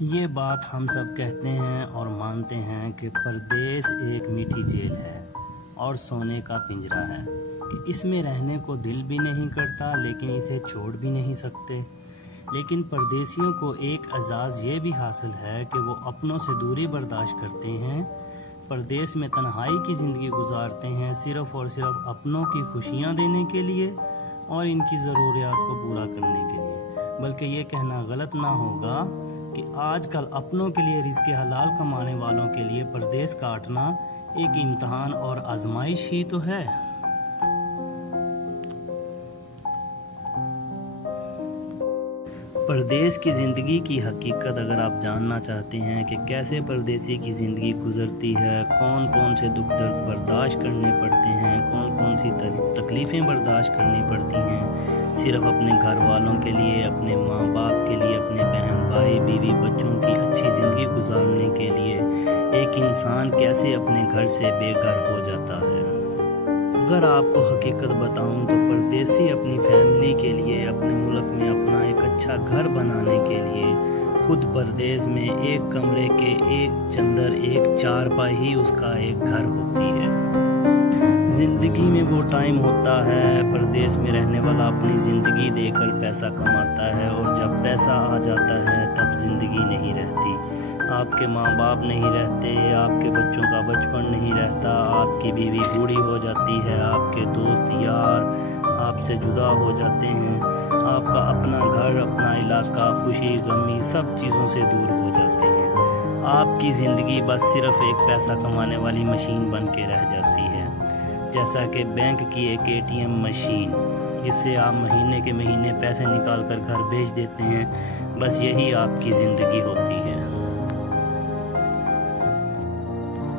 یہ بات ہم سب کہتے ہیں اور مانتے ہیں کہ پردیس ایک میٹھی جیل ہے اور سونے کا پنجرہ ہے کہ اس میں رہنے کو دل بھی نہیں کرتا لیکن اسے چھوڑ بھی نہیں سکتے۔ لیکن پردیسیوں کو ایک اعزاز یہ بھی حاصل ہے کہ وہ اپنوں سے دوری برداشت کرتے ہیں، پردیس میں تنہائی کی زندگی گزارتے ہیں صرف اور صرف اپنوں کی خوشیاں دینے کے لیے اور ان کی ضروریات کو پورا کرنے کے لیے۔ بلکہ یہ کہنا غلط نہ ہوگا کہ آج کل اپنوں کے لیے رزق حلال کمانے والوں کے لیے پردیس کاٹنا ایک امتحان اور آزمائش ہی تو ہے۔ پردیس کی زندگی کی حقیقت اگر آپ جاننا چاہتے ہیں کہ کیسے پردیسی کی زندگی گزرتی ہے، کون کون سے دکھ درد برداشت کرنے پڑتے ہیں، کون کون سی تکلیفیں برداشت کرنی پڑتی ہیں، صرف اپنے گھر والوں کے لیے، اپنے ماں باپ کے لیے، اپنے بہن بھائی بیوی بچوں کی اچھی زندگی گزارنے کے لیے ایک انسان کیسے اپنے گھر سے بے گھر ہو جاتا ہے۔ اگر آپ کو حقیقت بتاؤں تو پردیسی اپنی فیملی کے لیے، اپنے ملک میں اپنا ایک اچھا گھر بنانے کے لیے خود پردیس میں ایک کمرے کے ایک چندر ایک چارپائی ہی اس کا ایک گھر ہوتی ہے۔ زندگی میں وہ ٹائم ہوتا ہے پردیس میں رہنے والا اپنی زندگی دے کر پیسہ کماتا ہے، اور جب پیسہ آ جاتا ہے تب زندگی نہیں رہتی۔ آپ کے ماں باپ نہیں رہتے، آپ کے بچوں کا بچپن نہیں رہتا، آپ کی بیوی بوڑھی ہو جاتی ہے، آپ کے دوست یار آپ سے جدا ہو جاتے ہیں، آپ کا اپنا گھر، اپنا علاقہ، خوشی غمی سب چیزوں سے دور ہو جاتے ہیں۔ آپ کی زندگی بس صرف ایک پیسہ کمانے والی مشین بن کے رہ جاتی ہے، جیسا کہ بینک کی ایک ATM مشین جس سے آپ مہینے کے مہینے پیسے نکال کر گھر بھیج دیتے ہیں، بس یہی آپ کی زندگی ہوتی ہے۔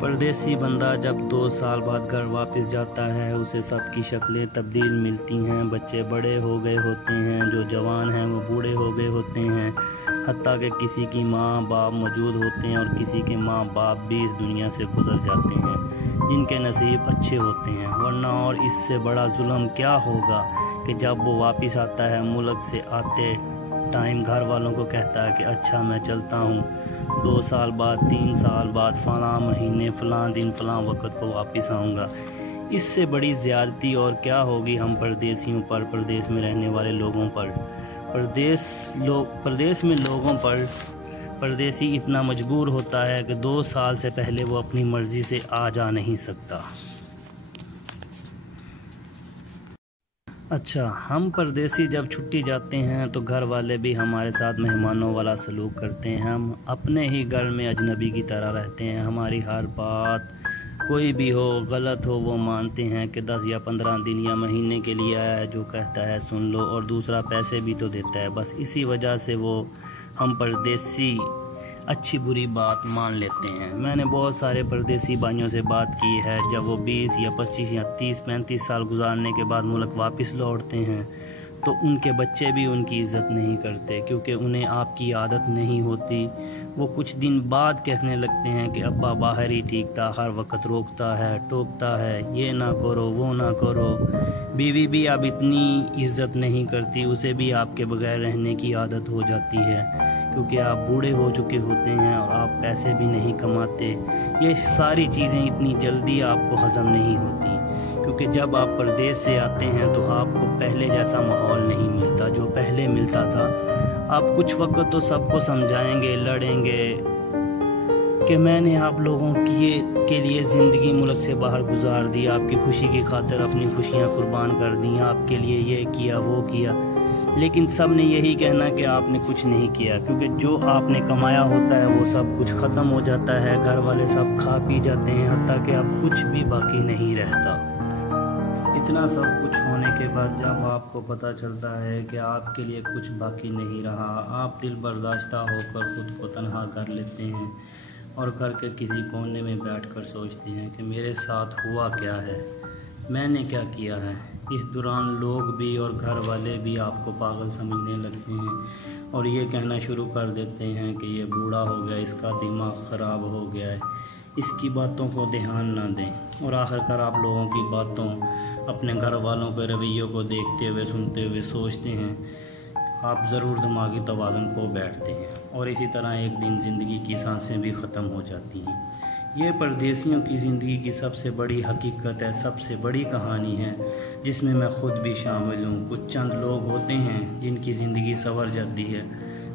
پردیسی بندہ جب 2 سال بعد گھر واپس جاتا ہے اسے سب کی شکلیں تبدیل ملتی ہیں، بچے بڑے ہو گئے ہوتے ہیں، جو جوان ہیں وہ بوڑھے ہو گئے ہوتے ہیں، حتیٰ کہ کسی کی ماں باپ موجود ہوتے ہیں اور کسی کے ماں باپ بھی اس دنیا سے گزر جاتے ہیں جن کے نصیب اچھے ہوتے ہیں۔ ورنہ اور اس سے بڑا ظلم کیا ہوگا کہ جب وہ واپس آتا ہے ملک سے آتے ٹائم گھر والوں کو کہتا ہے کہ اچھا میں چلتا ہوں، 2 سال بعد 3 سال بعد فلاں مہینے فلاں دن فلاں وقت کو واپس آؤں گا۔ اس سے بڑی زیادتی اور کیا ہوگی ہم پردیسیوں پر، پردیس میں رہنے والے لوگوں پر، پردیس میں لوگوں پر۔ پردیسی اتنا مجبور ہوتا ہے کہ 2 سال سے پہلے وہ اپنی مرضی سے آ جا نہیں سکتا۔ اچھا، ہم پردیسی جب چھٹی جاتے ہیں تو گھر والے بھی ہمارے ساتھ مہمانوں والا سلوک کرتے ہیں، ہم اپنے ہی گھر میں اجنبی کی طرح رہتے ہیں، ہماری ہر بات کوئی بھی ہو غلط ہو وہ مانتے ہیں کہ 10 یا 15 دن یا مہینے کے لیے آیا ہے، جو کہتا ہے سن لو، اور دوسرا پیسے بھی تو دیتا ہے۔ بس اسی وجہ سے وہ ہم پردیسی اچھی بری بات مان لیتے ہیں۔ میں نے بہت سارے پردیسی بھائیوں سے بات کی ہے، جب وہ 20 یا 25 یا 30 35 سال گزارنے کے بعد ملک واپس لوٹتے ہیں تو ان کے بچے بھی ان کی عزت نہیں کرتے، کیونکہ انہیں آپ کی عادت نہیں ہوتی۔ وہ کچھ دن بعد کہنے لگتے ہیں کہ ابا باہر ہی ٹھیک تھا، ہر وقت روکتا ہے ٹوکتا ہے، یہ نہ کرو وہ نہ کرو۔ بیوی بھی اب اتنی عزت نہیں کرتی، اسے بھی آپ کے بغیر رہنے کی عادت ہو جاتی ہے، کیونکہ آپ بوڑھے ہو چکے ہوتے ہیں اور آپ پیسے بھی نہیں کماتے۔ یہ ساری چیزیں اتنی جلدی آپ کو ہضم نہیں ہوتی، کیونکہ جب آپ پردیس سے آتے ہیں تو آپ کو پہلے جیسا ماحول نہیں ملتا جو پہلے ملتا تھا۔ آپ کچھ وقت تو سب کو سمجھائیں گے، لڑیں گے کہ میں نے آپ لوگوں کے لیے زندگی ملک سے باہر گزار دی، آپ کی خوشی کی خاطر اپنی خوشیاں قربان کر دیں، آپ کے لیے یہ کیا وہ کیا، لیکن سب نے یہی کہنا کہ آپ نے کچھ نہیں کیا، کیونکہ جو آپ نے کمایا ہوتا ہے وہ سب کچھ ختم ہو جاتا ہے، گھر والے سب کھا پی جاتے ہیں، حتیٰ کہ اب کچھ بھی باقی نہیں رہتا۔ اتنا سب کچھ ہونے کے بعد جب آپ کو پتہ چلتا ہے کہ آپ کے لیے کچھ باقی نہیں رہا، آپ دل برداشتہ ہو کر خود کو تنہا کر لیتے ہیں اور گھر کے کسی کونے میں بیٹھ کر سوچتے ہیں کہ میرے ساتھ ہوا کیا ہے، میں نے کیا کیا ہے۔ اس دوران لوگ بھی اور گھر والے بھی آپ کو پاگل سمجھنے لگتے ہیں اور یہ کہنا شروع کر دیتے ہیں کہ یہ بوڑھا ہو گیا، اس کا دماغ خراب ہو گیا ہے، اس کی باتوں کو دھیان نہ دیں، اور آخر کار آپ لوگوں کی باتوں، اپنے گھر والوں کے رویوں کو دیکھتے ہوئے سنتے ہوئے سوچتے ہیں، آپ ضرور دماغی توازن کو بیٹھتے ہیں۔ اور اسی طرح ایک دن زندگی کی سانسیں بھی ختم ہو جاتی ہیں۔ یہ پردیسیوں کی زندگی کی سب سے بڑی حقیقت ہے، سب سے بڑی کہانی ہے، جس میں خود بھی شامل ہوں۔ کچھ چند لوگ ہوتے ہیں جن کی زندگی سنور جاتی ہے،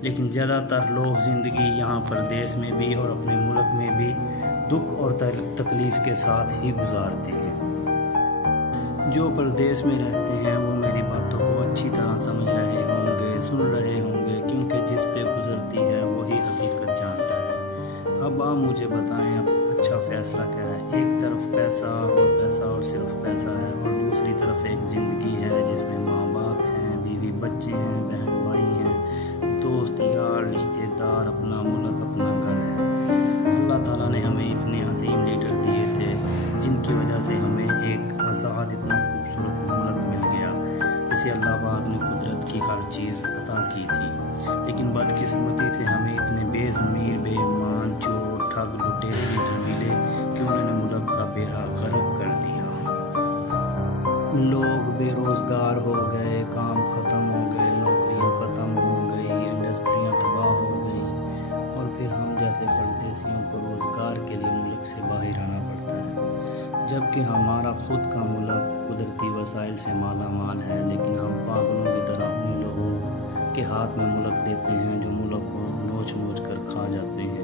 لیکن زیادہ تر لوگ زندگی یہاں پردیس میں بھی اور اپنے ملک میں بھی دکھ اور تکلیف کے ساتھ ہی گزارتے ہیں۔ جو پردیس میں رہتے ہیں وہ میری باتوں کو اچھی طرح سمجھ رہے ہوں گے، سن رہے ہوں گے، کیونکہ جس پہ گزرتی ہے وہی حقیقت جانتا ہے۔ اب آپ مجھے بتائیں اب اچھا فیصلہ کیا ہے؟ ایک طرف پیسہ اور صرف پیسہ ہے، اور دوسری طرف ایک زندگی ہے جس میں ماں باپ ہیں، بیوی بچے ہیں، بہن بھائی ہیں، دوست یار رشتے دار، اپنا ملک، اپنا گھر ہے۔ اللہ تعالیٰ نے ہمیں اتنے عظیم لیڈر دیے تھے جن کی وجہ سے ہمیں ایک آزاد اتنا خوبصورت ملک مل گیا، جسے اللہ پاک نے قدرت کی ہر چیز عطا کی تھی، لیکن بدقسمتی سے ہمیں اتنے بے ضمیر، بے ایمان، چور، ٹھگ، لٹیرے لیڈر ملے کہ انہوں نے ملک کا بیڑا غرق کر دیا۔ لوگ بے روزگار ہو گئے، کام ختم ہو گئے، نوکریاں ختم ہو گئی، انڈسٹریاں تباہ ہو گئی، اور پھر ہم جیسے پردیسیوں کو روزگار کے لیے ملک سے باہر آنا پڑتا ہے، جبکہ ہمارا خود کا ملک قدرتی وسائل سے مالا مال ہے، لیکن ہم پاگلوں کی طرح ان لوگوں کے ہاتھ میں ملک دیتے ہیں جو ملک کو نوچ نوچ کر کھا جاتے ہیں،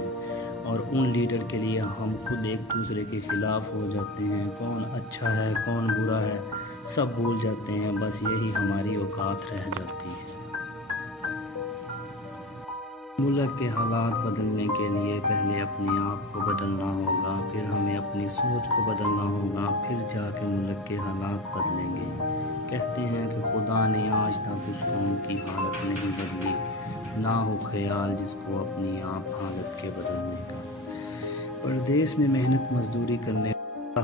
اور ان لیڈر کے لیے ہم خود ایک دوسرے کے خلاف ہو جاتے ہیں۔ کون اچھا ہے، کون برا ہے، سب بھول جاتے ہیں، بس یہی ہماری اوقات رہ جاتی ہے۔ ملک کے حالات بدلنے کے لیے پہلے اپنے آپ کو بدلنا ہوگا، پھر ہمیں اپنی سوچ کو بدلنا ہوگا، پھر جا کے ملک کے حالات بدلیں گے۔ کہتے ہیں کہ خدا نے آج تک اس قوم کی حالت نہیں بدلی، نہ ہو خیال جس کو اپنی آپ حالت کے بدلنے کا۔ پردیس میں محنت مزدوری کرنے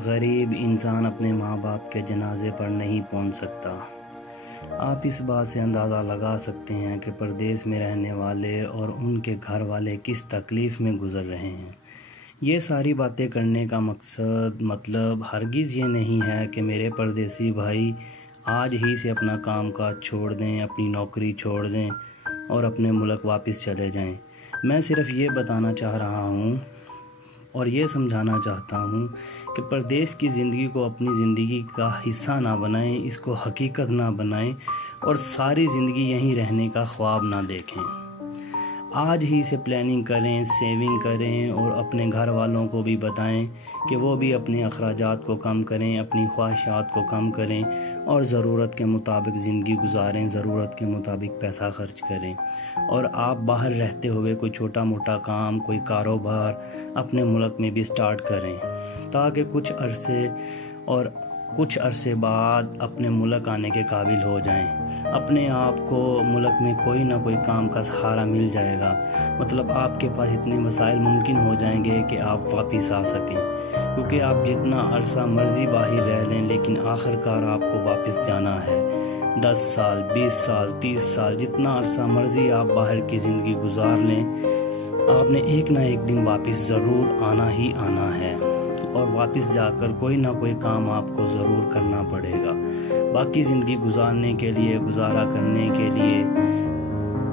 غریب انسان اپنے ماں باپ کے جنازے پر نہیں پہنچ سکتا۔ آپ اس بات سے اندازہ لگا سکتے ہیں کہ پردیس میں رہنے والے اور ان کے گھر والے کس تکلیف میں گزر رہے ہیں۔ یہ ساری باتیں کرنے کا مطلب ہرگز یہ نہیں ہے کہ میرے پردیسی بھائی آج ہی سے اپنا کام کاج چھوڑ دیں، اپنی نوکری چھوڑ دیں اور اپنے ملک واپس چلے جائیں۔ میں صرف یہ بتانا چاہ رہا ہوں اور یہ سمجھانا چاہتا ہوں کہ پردیس کی زندگی کو اپنی زندگی کا حصہ نہ بنائیں، اس کو حقیقت نہ بنائیں اور ساری زندگی یہیں رہنے کا خواب نہ دیکھیں۔ آج ہی سے پلاننگ کریں، سیونگ کریں اور اپنے گھر والوں کو بھی بتائیں کہ وہ بھی اپنے اخراجات کو کم کریں، اپنی خواہشات کو کم کریں اور ضرورت کے مطابق زندگی گزاریں، ضرورت کے مطابق پیسہ خرچ کریں۔ اور آپ باہر رہتے ہوئے کوئی چھوٹا موٹا کام، کوئی کاروبار اپنے ملک میں بھی سٹارٹ کریں، تاکہ کچھ عرصے بعد اپنے ملک آنے کے قابل ہو جائیں۔ اپنے آپ کو ملک میں کوئی نہ کوئی کام کا سہارا مل جائے گا، مطلب آپ کے پاس اتنے وسائل ممکن ہو جائیں گے کہ آپ واپس آ سکیں، کیونکہ آپ جتنا عرصہ مرضی باہر رہ لیں لیکن آخر کار آپ کو واپس جانا ہے۔ 10 سال، 20 سال، 30 سال، جتنا عرصہ مرضی آپ باہر کی زندگی گزار لیں، آپ نے ایک نہ ایک دن واپس ضرور آنا ہی آنا ہے، اور واپس جا کر کوئی نہ کوئی کام آپ کو ضرور کرنا پڑے گا۔ باقی زندگی گزارنے کے لیے، گزارا کرنے کے لیے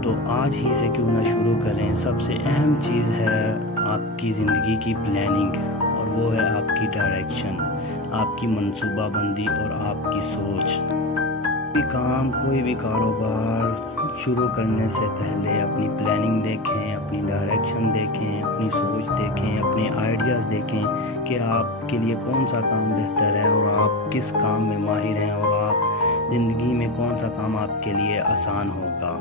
تو آج ہی سے کیوں نہ شروع کریں۔ سب سے اہم چیز ہے آپ کی زندگی کی پلاننگ، اور وہ ہے آپ کی ڈائریکشن، آپ کی منصوبہ بندی اور آپ کی سوچ۔ کوئی بھی کاروبار شروع کرنے سے پہلے اپنی پلاننگ دیکھیں، اپنی ڈائریکشن دیکھیں، اپنی سوچ دیکھیں، اپنے آئیڈیاز دیکھیں کہ آپ کے لیے کون سا کام بہتر ہے اور آپ کس کام میں ماہر ہیں، اور آپ زندگی میں کون سا کام آپ کے لیے آسان ہوگا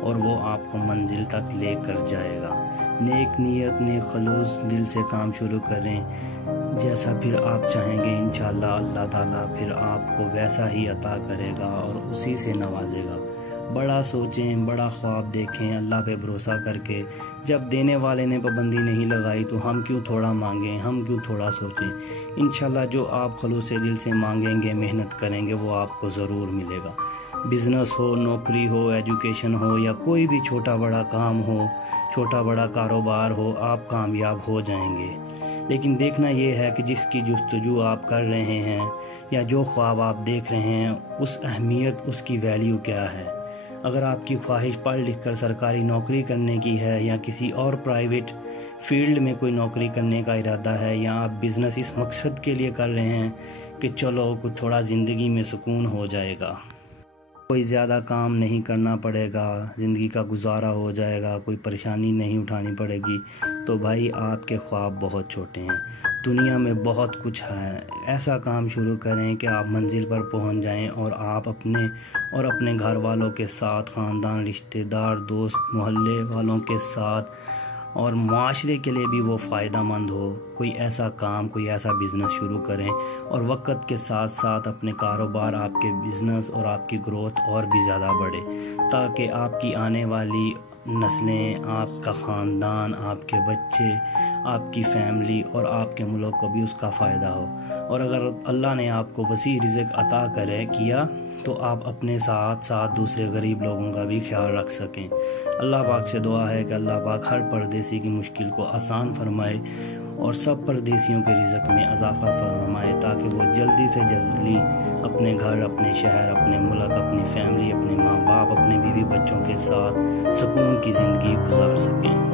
اور وہ آپ کو منزل تک لے کر جائے گا۔ نیک نیت، نیک خلوص دل سے کام شروع کریں، جیسا پھر آپ چاہیں گے انشاءاللہ اللہ تعالیٰ پھر آپ کو ویسا ہی عطا کرے گا اور اسی سے نوازے گا۔ بڑا سوچیں، بڑا خواب دیکھیں اللہ پہ بھروسہ کر کے۔ جب دینے والے نے پابندی نہیں لگائی تو ہم کیوں تھوڑا مانگیں، ہم کیوں تھوڑا سوچیں۔ انشاءاللہ جو آپ خلوص دل سے مانگیں گے، محنت کریں گے، وہ آپ کو ضرور ملے گا۔ بزنس ہو، نوکری ہو، ایجوکیشن ہو یا کوئی بھی چھوٹا بڑا کام ہو، چھوٹا بڑا کاروبار ہو، آپ کامیاب ہو جائیں گے۔ لیکن دیکھنا یہ ہے کہ جس کی جستجو آپ کر رہے ہیں یا جو خواب آپ دیکھ رہے ہیں، اس اہمیت، اس کی ویلیو کیا ہے۔ اگر آپ کی خواہش پڑھ لکھ کر سرکاری نوکری کرنے کی ہے یا کسی اور پرائیویٹ فیلڈ میں کوئی نوکری کرنے کا ارادہ ہے، یا آپ بزنس اس مقصد کے لیے کر رہے ہیں کہ چلو کچھ تھوڑا زندگی میں سکون ہو جائے گا، کوئی زیادہ کام نہیں کرنا پڑے گا، زندگی کا گزارا ہو جائے گا، کوئی پریشانی نہیں اٹھانی پڑے گی، تو بھائی آپ کے خواب بہت چھوٹے ہیں۔ دنیا میں بہت کچھ ہے، ایسا کام شروع کریں کہ آپ منزل پر پہنچ جائیں اور آپ اپنے گھر والوں کے ساتھ، خاندان، رشتہ دار، دوست، محلے والوں کے ساتھ اور معاشرے کے لیے بھی وہ فائدہ مند ہو۔ کوئی ایسا کام، کوئی ایسا بزنس شروع کریں اور وقت کے ساتھ ساتھ اپنے کاروبار، آپ کے بزنس اور آپ کی گروتھ اور بھی زیادہ بڑھے، تاکہ آپ کی آنے والی نسلیں، آپ کا خاندان، آپ کے بچے، آپ کی فیملی اور آپ کے ملک کو بھی اس کا فائدہ ہو۔ اور اگر اللہ نے آپ کو وسیع رزق عطا کیا تو آپ اپنے ساتھ ساتھ دوسرے غریب لوگوں کا بھی خیال رکھ سکیں۔ اللہ پاک سے دعا ہے کہ اللہ پاک ہر پردیسی کی مشکل کو آسان فرمائے اور سب پردیسیوں کے رزق میں اضافہ فرمائے، تاکہ وہ جلدی سے جلدی اپنے گھر، اپنے شہر، اپنے ملک، اپنی فیملی، اپنے ماں باپ، اپنے بیوی بچوں کے ساتھ سکون کی زندگی گزار سکیں۔